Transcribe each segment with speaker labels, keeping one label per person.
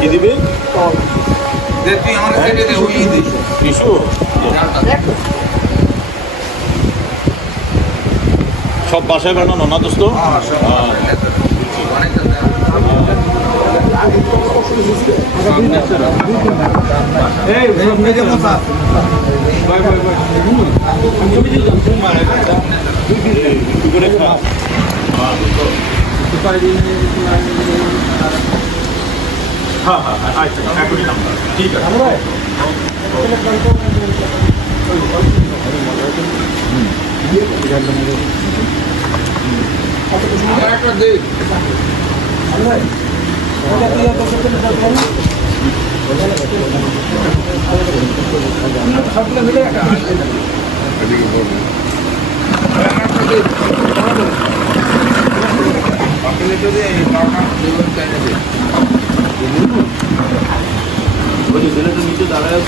Speaker 1: কি দিবি? টিসু সব বাসায় বানানো না দোস্ত?
Speaker 2: হ্যাঁ
Speaker 1: করে খা। হ্যাঁ হ্যাঁ হ্যাঁ আচ্ছা এখনই নাম্বার ঠিক আছে
Speaker 2: আমার একটা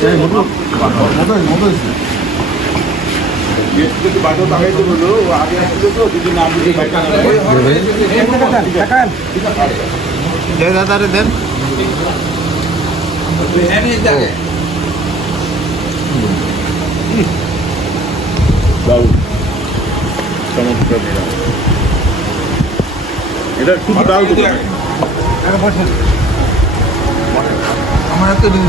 Speaker 1: নিচে দাঁড়ায় আছে গেট থেকে বাইরে দাঁড়াইতে বললো ও আগে আসছিল তো যদি না বুঝে বাইরে
Speaker 2: ওই হবে দে
Speaker 3: দাদারে দেন
Speaker 2: হ্যাঁ নিয়ে যাবে
Speaker 1: দাও চমৎকার মেয়েরা এটা খুব দাও তো
Speaker 2: আমার একটা দিন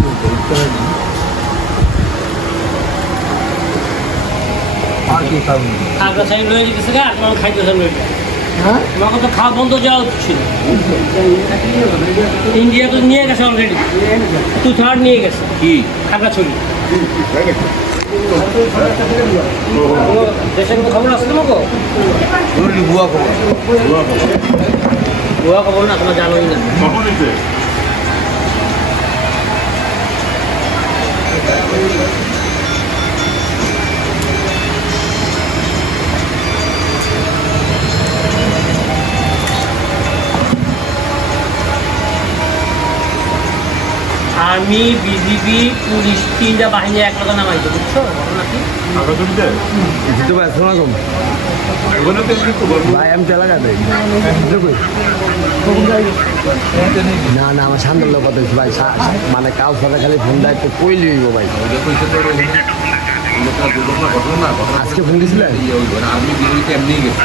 Speaker 2: আর কি খাবেন
Speaker 4: খাগড়া সাইড রয়ে যেতেছে গা আর তোমার খাইতেছেন রইল
Speaker 2: হ্যাঁ?
Speaker 4: তোমাকে তো খাওয়া বন্ধ যাওয়া উচিত ছিল। ইন্ডিয়া তো নিয়ে গেছে অলরেডি টু থার্ড নিয়ে গেছে।
Speaker 1: কি?
Speaker 4: খাগড়া ছবি দেশের খবর আসছে তোমাকে?
Speaker 2: বলি বুয়া খবর।
Speaker 4: গোয়া খবর। না তোমার জানোই না। আর্মি বিজিবি পুলিশ তিনটা বাহিনী এক লগে নামাইছে বুঝছ? ঘটনা কি?
Speaker 3: ভাই
Speaker 1: তো।
Speaker 3: আমি চলে যাবে না না আমার সামনের লোক কথা ভাই মানে কাউ সাথে খালি ফোন দেয় একটু কইলি হইব ভাই? আজকে ফোন
Speaker 2: এমনি গেছি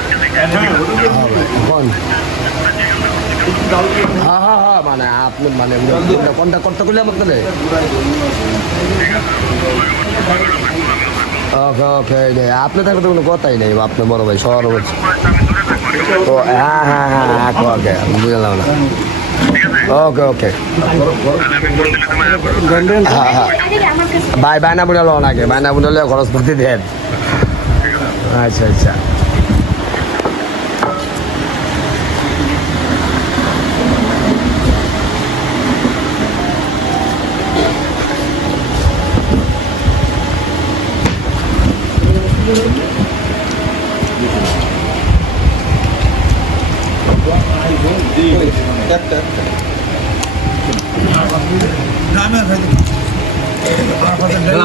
Speaker 3: হ্যাঁ হ্যাঁ হ্যাঁ। মানে আপনি মানে কোনটা করতে করলে আমাকে তাহলে ওকে ওকে আপনি থাকলে তো কোনো কথাই নেই আপনি বড় ভাই, সবার ও হ্যাঁ হ্যাঁ হ্যাঁ হ্যাঁ ওকে বুঝলাম না। ওকে ওকে। হ্যাঁ হ্যাঁ। ভাই, বায়না বুড়ালো নাকি বায়না বুড়ালে খরচপাতি দেন। আচ্ছা আচ্ছা।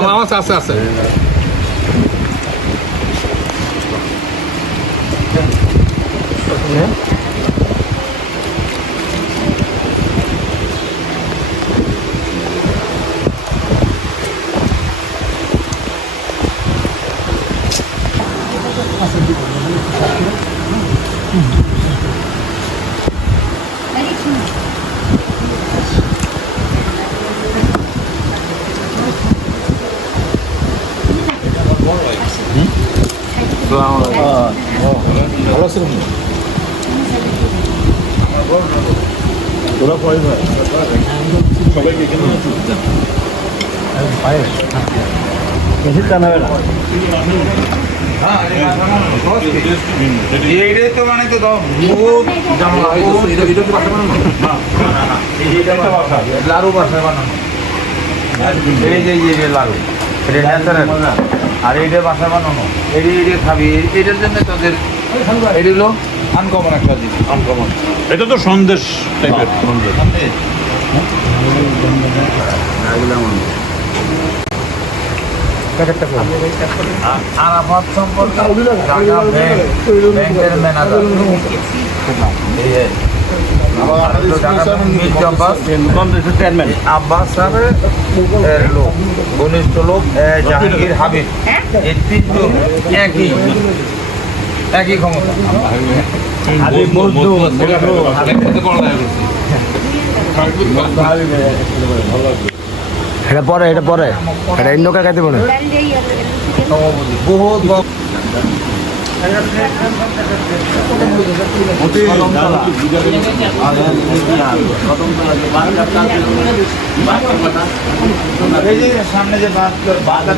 Speaker 2: আমার আছে আছে
Speaker 1: তোরা
Speaker 2: তো মানে তো দাও বহুত জামা এটা এটা লাড়ু বাসা বানানো এই যে এই যে লাড়ু এটা ন্যাচারাল আর এইটা বাসা বানানো এই এইটা খাবি এটার জন্য তোদের এটা হলো আনকমন একটা জিনিস আনকমন
Speaker 1: এটা তো সন্দেশ টাইপের সন্দেশ।
Speaker 2: আরাফাত সম্পর্কে ঢাকা ব্যাংক ব্যাংকের ম্যানেজার এই যে মির্জা আব্বাস। আব্বাস সাহেবের লোক ঘনিষ্ঠ লোক এ, জাহাঙ্গীর হাবিব। এই তিনজন একই একই ক্ষমতা।
Speaker 3: এটা পরে এটা পরে এটা ইন্ডো কাকা দিব
Speaker 2: সামনে যে বাস বাজার